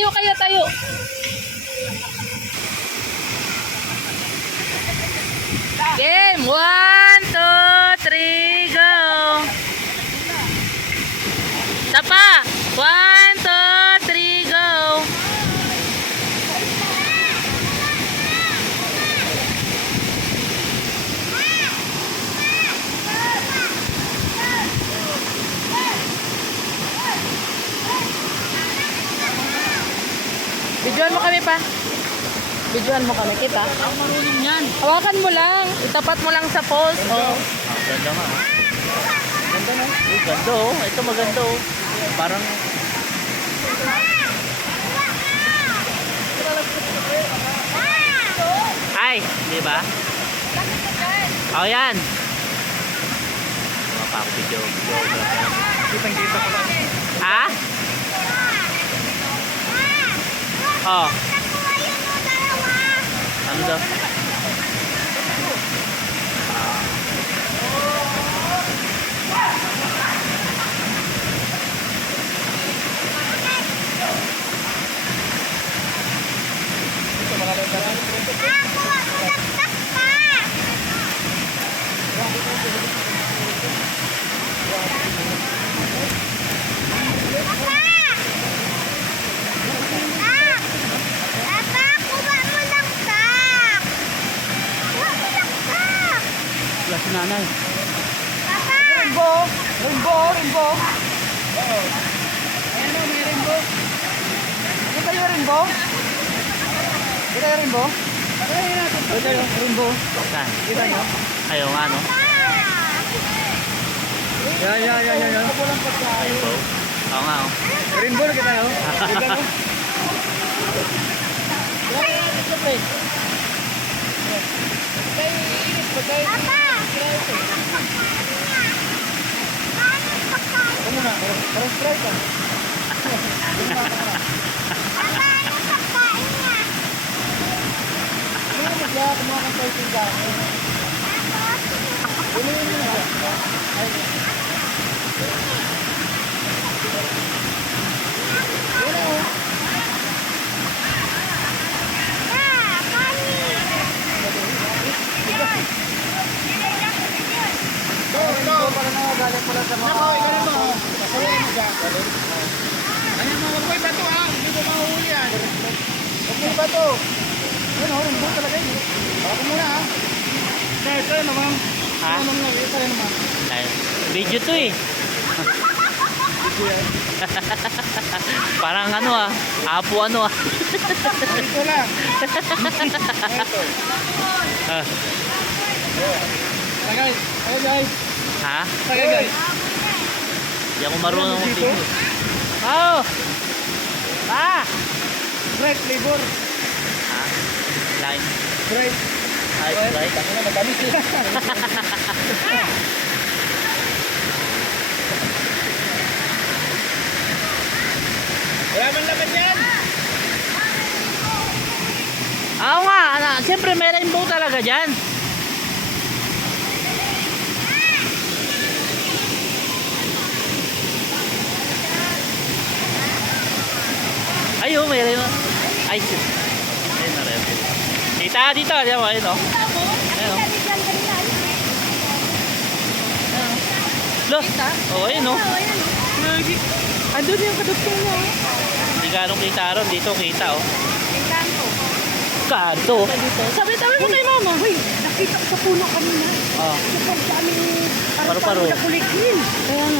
tayo kayo, tayo. Game, 1, 2, 3, go. Sapa, 1, 2, 3, go. Videoan mo kami pa. Videoan mo kami, kita. Ako marunong yan. Hawakan mo lang. Itapat mo lang sa post. Oh. Ganda nga. Ganda na. Uy, ganda oh. Ito maganda oh. Parang... Ay, di ba? Oh, yan. Mga pa ako video. Kitang-kita ko lang. Ha? Oh. Ano daw? Si nanay. Rainbow. Rainbow, rainbow. Ayan o, may rainbow. Kita yung rainbow? Kita yung rainbow? Kita yung rainbow. Saan? Kita nyo? Ayaw nga no? Yan. Rainbow. Oo nga oh. Rainbow na kita nyo? Kita nyo? Ano na? Parang strike ka. Ano na magla? Kumuha kang fighting ka. Ano yun yun? Ano o? Para nakagalit mo lang sa mga... Ayan mo, huwag mo ibato ah. Hindi ko mahuhuli yan. Huwag mo iba to. Ayun o, rainbow talaga yun. Baka muna ha. Ito yun naman. Ha? Ano naman, ito yun naman. Ay, video to eh. Parang ano ah. Apo ano ah. Ito lang. Ito. Ah. Tagay. Tagay guys. Ha? Tagay guys. Hindi ako marunong mag-video. Oh! Ah! Bright flavor. Ha? Line. Bright. Ay, right. Ako na matamis eh. Wala man laman yan. Oo nga, siyempre may rainbow talaga dyan. Ay, oh, may rainbow. Ay, shit. Ayun na rainbow. Kita dito, diyan mo, ayun o. Ayun o. Look. Oh, ayun o. Andun yung kadugtong niya. Hindi ganong kita ron, dito kita o. Kanto. Sabi mo kay mama. Uy, nakita ko sa puno kanina. Oh. Kapag daming Paru-paro. na kulikin. Kaya nga.